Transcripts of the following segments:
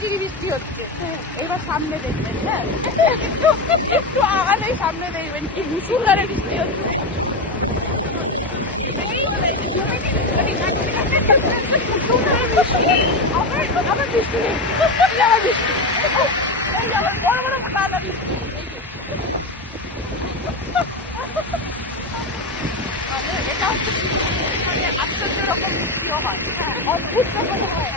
ঝিরিঝিরি বৃষ্টি হচ্ছে। এবার সামনে দেখবেন, হ্যাঁ একটু আগালেই সামনে দেখবেন কি মুষলধারে বৃষ্টি হচ্ছে। আবার বৃষ্টি নেই, আবার বৃষ্টি, এই আবার বড় বড় কাদা বৃষ্টি। এটা হচ্ছে আশ্চর্য রকম বৃষ্টিও হয়, অদ্ভুত রকম হয়।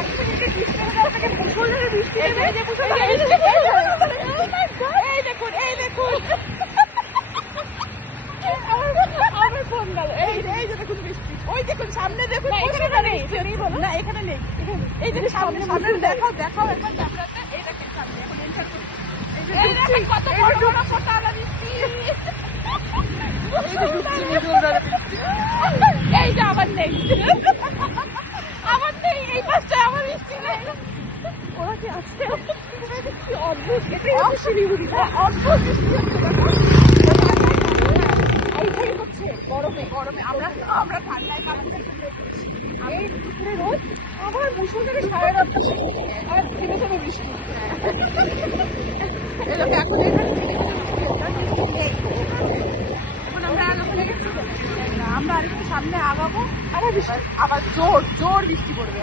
এক মিনিটে বৃষ্টি হয়ে যাওয়া থেকে মুষলধারে বৃষ্টি, এই দেখুন, এই দেখুন আমার ফোন গেল। এই যে দেখুন বৃষ্টি, ওই দেখুন সামনে দেখুন, এখানে নেই, না এখানে নেই, এই যে সামনে সামনে দেখাও দেখাও এখন ক্যামেরাতে, এই দেখুন সামনে এখন এন্টার করছি, এই দেখুন কত বড় বড় ফোঁটা বৃষ্টি, এই যে আবার নেই, আবার নেই, এই পাশটা আবার বৃষ্টি নেই। ওরা কি আছে? কি অদ্ভুত, এটাই হচ্ছে শিলিগুড়ি, অদ্ভুত বৃষ্টি হচ্ছে। গরমে গরমে আমরা ঠান্ডায় এই দুপুরে রোদ, আবার মুষলধারে সাড়ে 9টা আর থেমে থেমে বৃষ্টি। এখন আমরা আরেকটু সামনে আগাবো, আবার জোর জোর বৃষ্টি পড়বে।